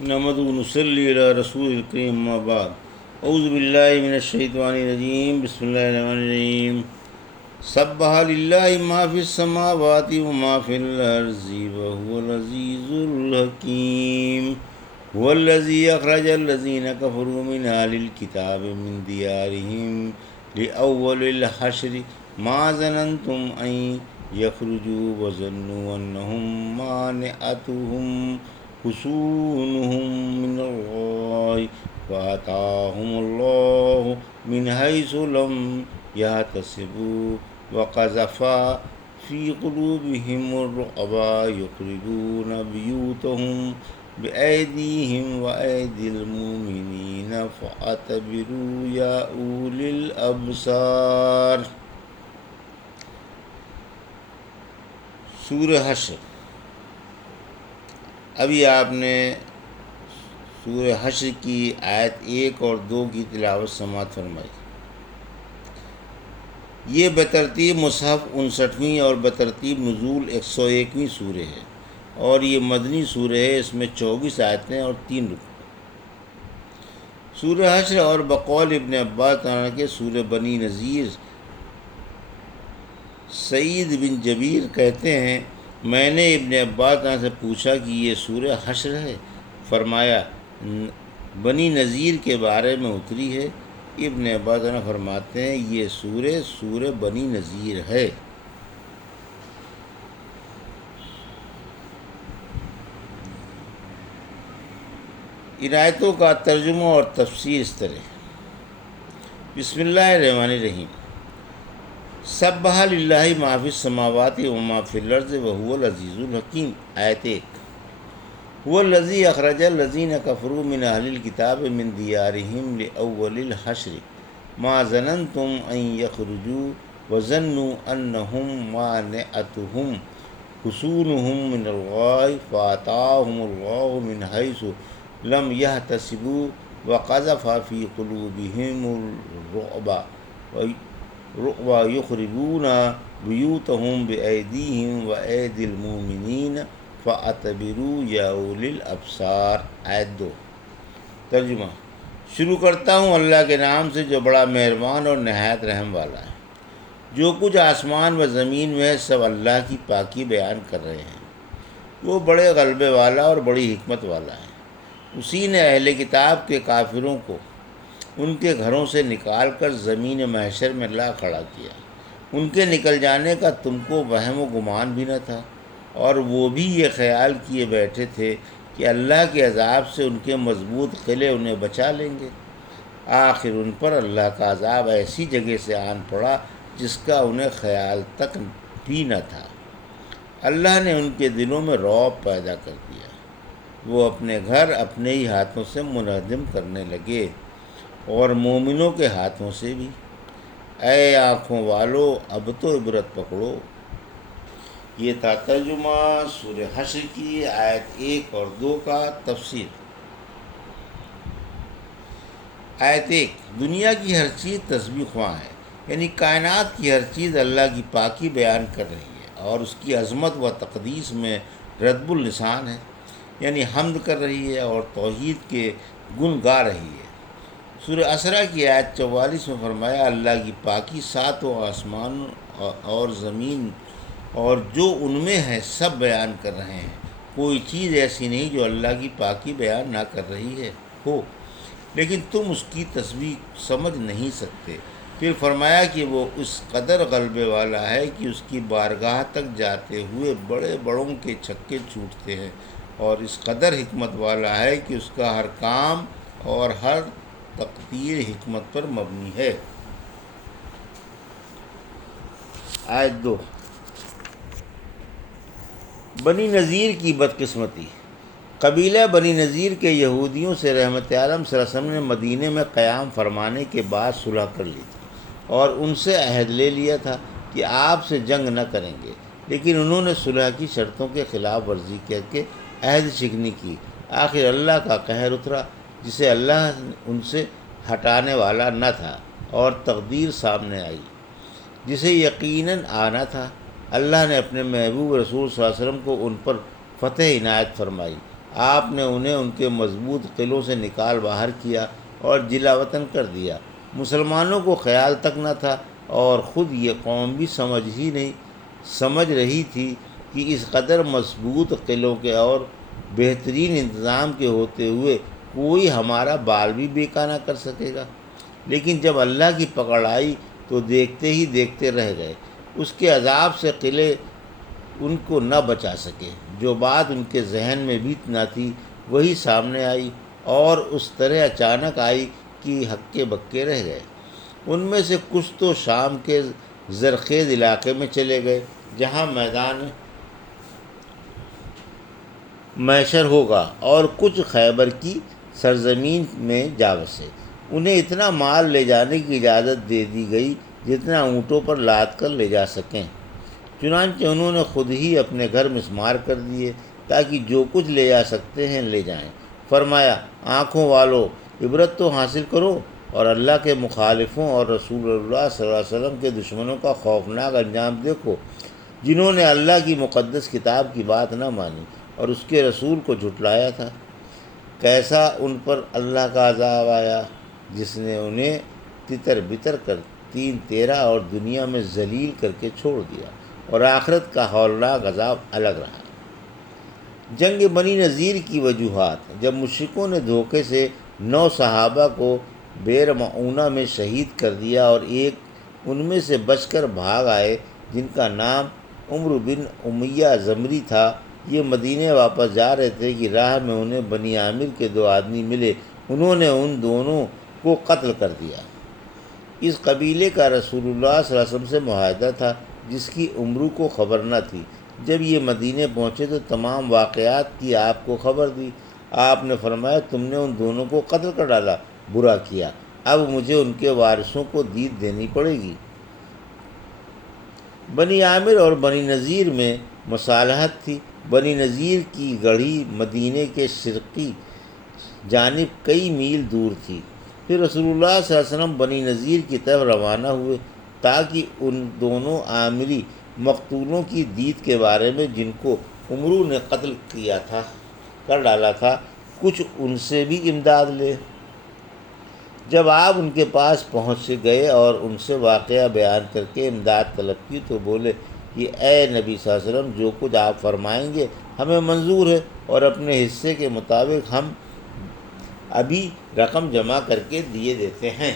نحمد ونصلی علی رسول الکریم اما بعد اعوذ باللہ من الشیطان الرجیم بسم اللہ الرحمن الرحیم سبح للہ ما فی السماوات وما فی الارض وهو العزیز الحکیم هو الذی اخرج الذین کفروا من اہل الکتاب من دیارهم لأول الحشر ما ظننتم ان یخرجوا وظنوا انہم مانعتهم حصونهم من الله فآتاهم الله من حيث لم يحتسبوا وقذف في قلوبهم الرعب يخرجون بيوتهم بأيديهم وأيدي المؤمنين فاعتبروا يا أولي الأبصار۔ سورہ حشر۔ ابھی آپ نے سورہ حشر کی آیت 1 اور 2 کی تلاوت سماعت فرمائی۔ یہ بترتیب مصحف 59ویں اور بترتیب نزول 101ویں سورہ ہے، اور یہ مدنی سورہ ہے۔ اس میں 24 آیتیں اور 3 رکوع۔ سورہ حشر اور بقول ابن عباس عنہ کے سورہ بنی نذیر، سعید بن جبیر کہتے ہیں میں نے ابن عباس عنہ سے پوچھا کہ یہ سورہ حشر ہے؟ فرمایا بنی نذیر کے بارے میں اتری ہے۔ ابن عباس عنہ فرماتے ہیں یہ سورہ بنی نذیر ہے۔ ان آیتوں کا ترجمہ اور تفسیر اس طرح۔ بسم اللہ الرحمن الرحیم۔ سبح للہ ما فی السماوات وما فی الارض وهو العزیز الحکیم۔ آیت 1۔ هو الذی اخرج الذین کفروا من اہل الکتاب من دیارہم لأول الحشر ما ظننتم ان یخرجوا وظنوا انہم مانعتهم حصونهم من اللہ فآتاهم اللہ من حیث لم یحتسبوا وقذف فی قلوبہم الرعب یخربون بیوتہم بأیدیہم وأیدی المؤمنین فاعتبروا یا اولی الابصار۔ آیت 2۔ ترجمہ۔ شروع کرتا ہوں اللہ کے نام سے جو بڑا مہربان اور نہایت رحم والا ہے۔ جو کچھ آسمان و زمین میں ہے سب اللہ کی پاکی بیان کر رہے ہیں۔ وہ بڑے غلبے والا اور بڑی حکمت والا ہے۔ اسی نے اہل کتاب کے کافروں کو ان کے گھروں سے نکال کر زمین محشر میں لا کھڑا کیا۔ ان کے نکل جانے کا تم کو وہم و گمان بھی نہ تھا، اور وہ بھی یہ خیال کیے بیٹھے تھے کہ اللہ کے عذاب سے ان کے مضبوط قلعے انہیں بچا لیں گے۔ آخر ان پر اللہ کا عذاب ایسی جگہ سے آن پڑا جس کا انہیں خیال تک بھی نہ تھا۔ اللہ نے ان کے دلوں میں رعب پیدا کر دیا۔ وہ اپنے گھر اپنے ہی ہاتھوں سے منہدم کرنے لگے، اور مومنوں کے ہاتھوں سے بھی۔ اے آنکھوں والو اب تو عبرت پکڑو۔ یہ تھا ترجمہ سورہ حشر کی آیت 1 اور 2 کا تفسیر۔ آیت 1۔ دنیا کی ہر چیز تسبیح خواں ہے، یعنی کائنات کی ہر چیز اللہ کی پاکی بیان کر رہی ہے اور اس کی عظمت و تقدیس میں رطب اللسان ہے، یعنی حمد کر رہی ہے اور توحید کے گن گا رہی ہے۔ سورہ اسرا کی آیت 44 میں فرمایا اللہ کی پاکی ساتوں آسمان اور زمین اور جو ان میں ہے سب بیان کر رہے ہیں۔ کوئی چیز ایسی نہیں جو اللہ کی پاکی بیان نہ کر رہی ہو، لیکن تم اس کی تسبیح سمجھ نہیں سکتے۔ پھر فرمایا کہ وہ اس قدر غلبے والا ہے کہ اس کی بارگاہ تک جاتے ہوئے بڑے بڑوں کے چھکے چھوٹتے ہیں، اور اس قدر حکمت والا ہے کہ اس کا ہر کام اور ہر تقدیر حکمت پر مبنی ہے۔ آیت 2۔ بنی نذیر کی بدقسمتی۔ قبیلہ بنی نذیر کے یہودیوں سے رحمت عالم صلی اللہ علیہ وسلم نے مدینے میں قیام فرمانے کے بعد صلح کر لی تھی، اور ان سے عہد لے لیا تھا کہ آپ سے جنگ نہ کریں گے، لیکن انہوں نے صلح کی شرطوں کے خلاف ورزی کر کے عہد شکنی کی۔ آخر اللہ کا قہر اترا جسے اللہ ان سے ہٹانے والا نہ تھا، اور تقدیر سامنے آئی جسے یقیناً آنا تھا۔ اللہ نے اپنے محبوب رسول صلی اللہ علیہ وسلم کو ان پر فتح عنایت فرمائی، آپ نے انہیں ان کے مضبوط قلعوں سے نکال باہر کیا اور جلا وطن کر دیا۔ مسلمانوں کو خیال تک نہ تھا اور خود یہ قوم بھی سمجھ رہی تھی کہ اس قدر مضبوط قلعوں کے اور بہترین انتظام کے ہوتے ہوئے کوئی ہمارا بال بھی بیکا نہ کر سکے گا۔ لیکن جب اللہ کی پکڑ آئی تو دیکھتے ہی دیکھتے رہ گئے۔ اس کے عذاب سے قلعے ان کو نہ بچا سکے۔ جو بات ان کے ذہن میں بھی نہ تھی وہی سامنے آئی اور اس طرح اچانک آئی کہ ہکے بکے رہ گئے۔ ان میں سے کچھ تو شام کے زرخیز علاقے میں چلے گئے جہاں میدان میشر ہوگا، اور کچھ خیبر کی سرزمین میں جا بسے۔ انہیں اتنا مال لے جانے کی اجازت دے دی گئی جتنا اونٹوں پر لاد کر لے جا سکیں۔ چنانچہ انہوں نے خود ہی اپنے گھر مسمار کر دیے تاکہ جو کچھ لے جا سکتے ہیں لے جائیں۔ فرمایا، آنکھوں والو، عبرت تو حاصل کرو اور اللہ کے مخالفوں اور رسول اللہ صلی اللہ علیہ وسلم کے دشمنوں کا خوفناک انجام دیکھو، جنہوں نے اللہ کی مقدس کتاب کی بات نہ مانی اور اس کے رسول کو جھٹلایا تھا۔ کیسا ان پر اللہ کا عذاب آیا، جس نے انہیں تتر بتر کر 3 اور دنیا میں ذلیل کر کے چھوڑ دیا، اور آخرت کا ہولناک عذاب الگ رہا۔ جنگ بنی نذیر کی وجوہات۔ جب مشرکوں نے دھوکے سے 9 صحابہ کو بئر معونہ میں شہید کر دیا اور ایک ان میں سے بچ کر بھاگ آئے جن کا نام عمرو بن امیہ زمری تھا، یہ مدینے واپس جا رہے تھے کہ راہ میں انہیں بنی عامر کے 2 آدمی ملے۔ انہوں نے ان دونوں کو قتل کر دیا۔ اس قبیلے کا رسول اللہ صلی اللہ علیہ وسلم سے معاہدہ تھا جس کی عمرو کو خبر نہ تھی۔ جب یہ مدینے پہنچے تو تمام واقعات کی آپ کو خبر دی۔ آپ نے فرمایا، تم نے ان دونوں کو قتل کر ڈالا، برا کیا، اب مجھے ان کے وارثوں کو دید دینی پڑے گی۔ بنی عامر اور بنی نذیر میں مصالحت تھی۔ بنی نذیر کی گڑھی مدینے کے شرقی جانب کئی میل دور تھی۔ پھر رسول اللہ صلی اللہ علیہ وسلم بنی نذیر کی طرف روانہ ہوئے تاکہ ان دونوں عامری مقتولوں کی دید کے بارے میں جن کو عمرو نے قتل کر ڈالا تھا کچھ ان سے بھی امداد لے۔ جب آپ ان کے پاس پہنچ گئے اور ان سے واقعہ بیان کر کے امداد طلب کی تو بولے کہ اے نبی صلی اللہ علیہ وسلم، جو کچھ آپ فرمائیں گے ہمیں منظور ہے، اور اپنے حصے کے مطابق ہم ابھی رقم جمع کر کے دیے دیتے ہیں۔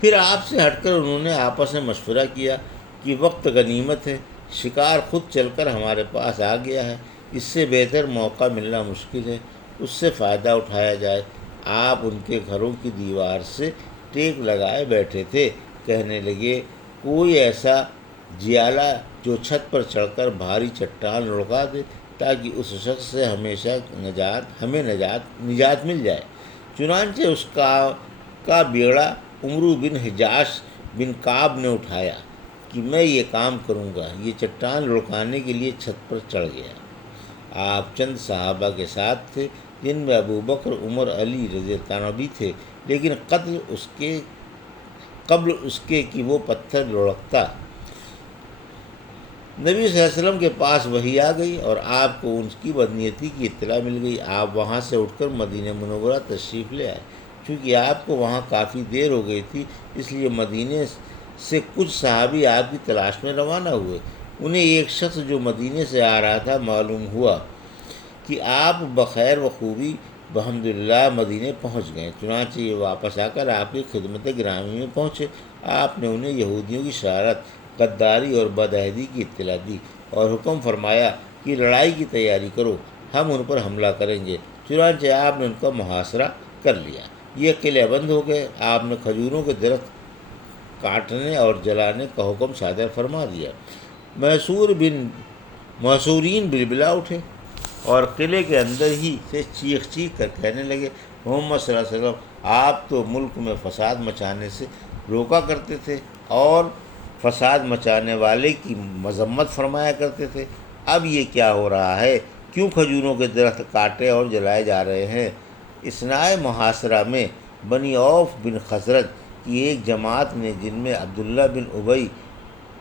پھر آپ سے ہٹ کر انہوں نے آپس میں مشورہ کیا کہ وقت غنیمت ہے، شکار خود چل کر ہمارے پاس آ گیا ہے، اس سے بہتر موقع ملنا مشکل ہے، اس سے فائدہ اٹھایا جائے۔ آپ ان کے گھروں کی دیوار سے ٹیک لگائے بیٹھے تھے، کہنے لگے، کوئی ایسا جیالہ جو چھت پر چڑھ کر بھاری چٹان لڑکا دے تاکہ اس شخص سے ہمیں نجات مل جائے۔ چنانچہ اس کا بیڑا عمرو بن حجاش بن کعب نے اٹھایا کہ میں یہ کام کروں گا۔ یہ چٹان لڑکانے کے لیے چھت پر چڑھ گیا۔ آپ چند صحابہ کے ساتھ تھے جن میں ابو بکر، عمر، علی رضی اللہ عنہ بھی تھے، لیکن قبل اس کے کہ وہ پتھر لڑکتا، نبی صلی اللہ علیہ وسلم کے پاس وحی آ گئی اور آپ کو ان کی بدنیتی کی اطلاع مل گئی۔ آپ وہاں سے اٹھ کر مدینہ منورہ تشریف لے آئے۔ چونکہ آپ کو وہاں کافی دیر ہو گئی تھی، اس لیے مدینے سے کچھ صحابی آپ کی تلاش میں روانہ ہوئے۔ انہیں ایک شخص جو مدینے سے آ رہا تھا معلوم ہوا کہ آپ بخیر و خوبی بحمدللہ مدینے پہنچ گئے۔ چنانچہ یہ واپس آ کر آپ کی خدمت گرامی میں پہنچے۔ آپ نے انہیں یہودیوں کی شرارت، غداری اور بدعہدی کی اطلاع دی اور حکم فرمایا کہ لڑائی کی تیاری کرو، ہم ان پر حملہ کریں گے۔ چنانچہ آپ نے ان کا محاصرہ کر لیا۔ یہ قلعہ بند ہو گئے۔ آپ نے کھجوروں کے درخت کاٹنے اور جلانے کا حکم صادر فرما دیا۔ محصورین بلبلا اٹھے اور قلعے کے اندر ہی سے چیخ کر کہنے لگے، محمد صلی اللہ علیہ وسلم آپ تو ملک میں فساد مچانے سے روکا کرتے تھے اور فساد مچانے والے کی مذمت فرمایا کرتے تھے، اب یہ کیا ہو رہا ہے؟ کیوں کھجوروں کے درخت کاٹے اور جلائے جا رہے ہیں؟ اثناء محاصرہ میں بنی عوف بن خزرج کی ایک جماعت نے، جن میں عبداللہ بن ابی،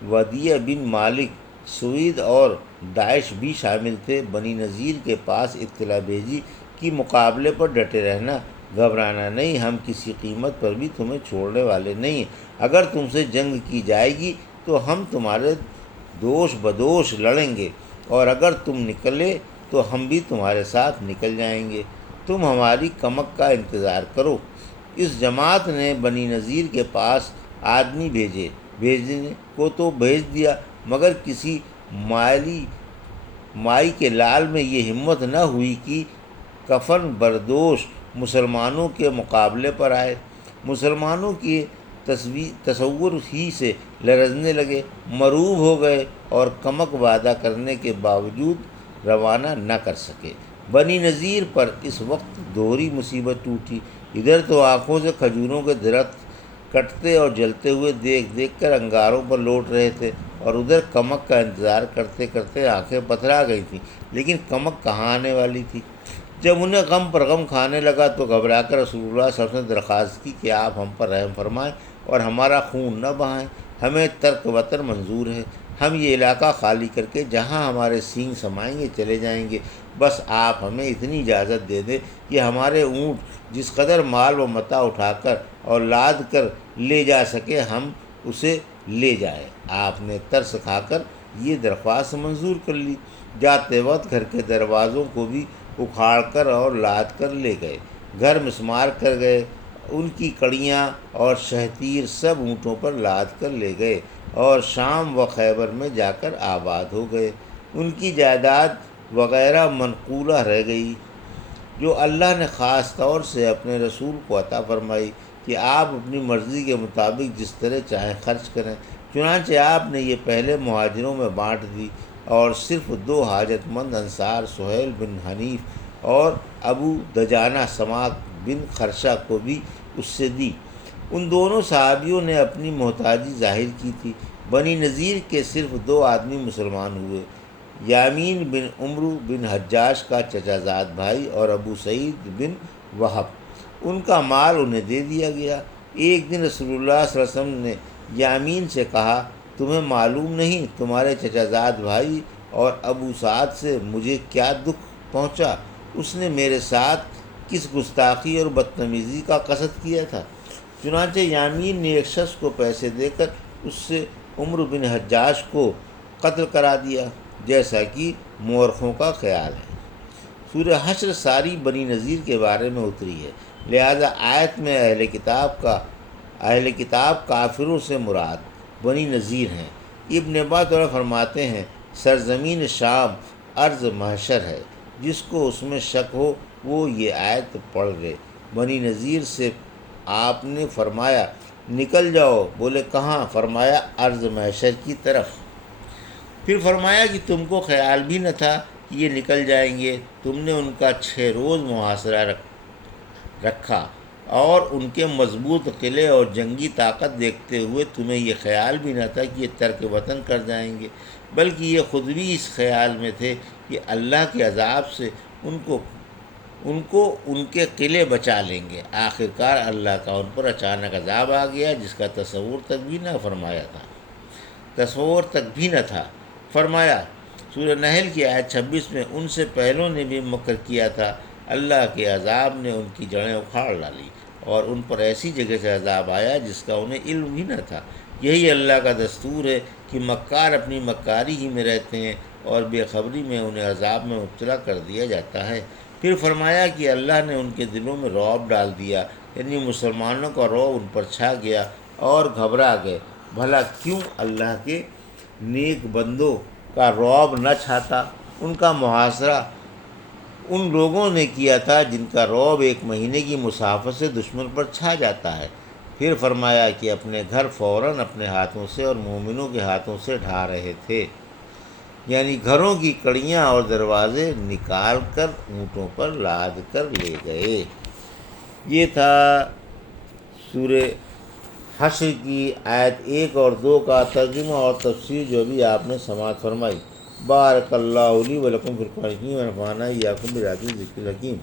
ودیع بن مالک، سوید اور داعش بھی شامل تھے۔ بنی نذیر کے پاس اطلاع بھیجی کہ مقابلے پر ڈٹے رہنا، گھبرانا نہیں، ہم کسی قیمت پر بھی تمہیں چھوڑنے والے نہیں ہیں۔ اگر تم سے جنگ کی جائے گی تو ہم تمہارے دوش بدوش لڑیں گے، اور اگر تم نکلے تو ہم بھی تمہارے ساتھ نکل جائیں گے۔ تم ہماری کمک کا انتظار کرو۔ اس جماعت نے بنی نذیر کے پاس آدمی بھیجنے کو تو بھیج دیا، مگر کسی مائی کے لال میں یہ ہمت نہ ہوئی کہ کفن بردوش مسلمانوں کے مقابلے پر آئے۔ مسلمانوں کے تصور ہی سے لرزنے لگے، مرعوب ہو گئے اور کمک وعدہ کرنے کے باوجود روانہ نہ کر سکے۔ بنی نذیر پر اس وقت دوہری مصیبت ٹوٹی۔ ادھر تو آنکھوں سے کھجوروں کے درخت کٹتے اور جلتے ہوئے دیکھ کر انگاروں پر لوٹ رہے تھے، اور ادھر کمک کا انتظار کرتے کرتے آنکھیں پتھرا گئی تھیں، لیکن کمک کہاں آنے والی تھی۔ جب انہیں غم پر غم کھانے لگا تو گھبرا کر رسول اللہ صلی اللہ علیہ وسلم نے درخواست کی کہ آپ ہم پر رحم فرمائیں اور ہمارا خون نہ بہائیں۔ ہمیں ترک وطن منظور ہے، ہم یہ علاقہ خالی کر کے جہاں ہمارے سینگ سمائیں گے چلے جائیں گے، بس آپ ہمیں اتنی اجازت دے دیں کہ ہمارے اونٹ جس قدر مال و متاع اٹھا کر اور لاد کر لے جا سکے ہم اسے لے جائیں۔ آپ نے ترس کھا کر یہ درخواست منظور کر لی۔ جاتے وقت گھر کے دروازوں کو بھی اکھاڑ کر اور لاد کر لے گئے، گھر مسمار کر گئے، ان کی کڑیاں اور شہتیر سب اونٹوں پر لاد کر لے گئے اور شام و خیبر میں جا کر آباد ہو گئے۔ ان کی جائیداد وغیرہ منقولہ رہ گئی، جو اللہ نے خاص طور سے اپنے رسول کو عطا فرمائی کہ آپ اپنی مرضی کے مطابق جس طرح چاہیں خرچ کریں۔ چنانچہ آپ نے یہ پہلے مہاجروں میں بانٹ دی، اور صرف 2 حاجت مند انصار سہیل بن حنیف اور ابو دجانہ سماک بن خرشہ کو بھی اس سے دی۔ ان دونوں صحابیوں نے اپنی محتاجی ظاہر کی تھی۔ بنی نذیر کے صرف 2 آدمی مسلمان ہوئے، یامین بن عمرو بن حجاج کا چچا زاد بھائی اور ابو سعید بن وہب۔ ان کا مال انہیں دے دیا گیا۔ ایک دن رسول اللہ صلی اللہ علیہ وسلم نے یامین سے کہا، تمہیں معلوم نہیں تمہارے چچا زاد بھائی اور ابو سعد سے مجھے کیا دکھ پہنچا؟ اس نے میرے ساتھ کس گستاخی اور بدتمیزی کا قصد کیا تھا؟ چنانچہ یامین نے ایک شخص کو پیسے دے کر اس سے عمرو بن حجاج کو قتل کرا دیا، جیسا کہ مورخوں کا خیال ہے۔ سورہ حشر ساری بنی نذیر کے بارے میں اتری ہے، لہذا آیت میں اہل کتاب کافروں سے مراد بنی نذیر ہیں۔ ابن عباس فرماتے ہیں سرزمین شام ارض محشر ہے، جس کو اس میں شک ہو وہ یہ آیت پڑھ لے۔ بنی نذیر سے آپ نے فرمایا نکل جاؤ، بولے کہاں؟ فرمایا ارض محشر کی طرف۔ پھر فرمایا کہ تم کو خیال بھی نہ تھا کہ یہ نکل جائیں گے، تم نے ان کا 6 روز محاصرہ رکھا، اور ان کے مضبوط قلعے اور جنگی طاقت دیکھتے ہوئے تمہیں یہ خیال بھی نہ تھا کہ یہ ترک وطن کر جائیں گے، بلکہ یہ خود بھی اس خیال میں تھے کہ اللہ کے عذاب سے ان کو ان کے قلعے بچا لیں گے۔ آخرکار اللہ کا ان پر اچانک عذاب آ گیا جس کا تصور تک بھی نہ تھا۔ فرمایا سورہ نحل کی آیت 26 میں ان سے پہلوں نے بھی مکر کیا تھا، اللہ کے عذاب نے ان کی جڑیں اکھاڑ ڈالی اور ان پر ایسی جگہ سے عذاب آیا جس کا انہیں علم بھی نہ تھا۔ یہی اللہ کا دستور ہے کہ مکار اپنی مکاری ہی میں رہتے ہیں اور بے خبری میں انہیں عذاب میں مبتلا کر دیا جاتا ہے۔ پھر فرمایا کہ اللہ نے ان کے دلوں میں رعب ڈال دیا، یعنی مسلمانوں کا رعب ان پر چھا گیا اور گھبرا گئے۔ بھلا کیوں اللہ کے نیک بندوں کا رعب نہ چھاتا؟ ان کا محاصرہ ان لوگوں نے کیا تھا جن کا رعب 1 مہینے کی مسافت سے دشمن پر چھا جاتا ہے۔ پھر فرمایا کہ اپنے گھر فوراً اپنے ہاتھوں سے اور مومنوں کے ہاتھوں سے ڈھا رہے تھے، یعنی گھروں کی کڑیاں اور دروازے نکال کر اونٹوں پر لاد کر لے گئے۔ یہ تھا سورہ حشر کی آیت 1 اور 2 کا ترجمہ اور تفسیر جو بھی آپ نے سماعت فرمائی۔ بارک اللہ لی و لکم فی القرآن الحکیم ونفعنی وایاکم بآیات الذکر الحکیم۔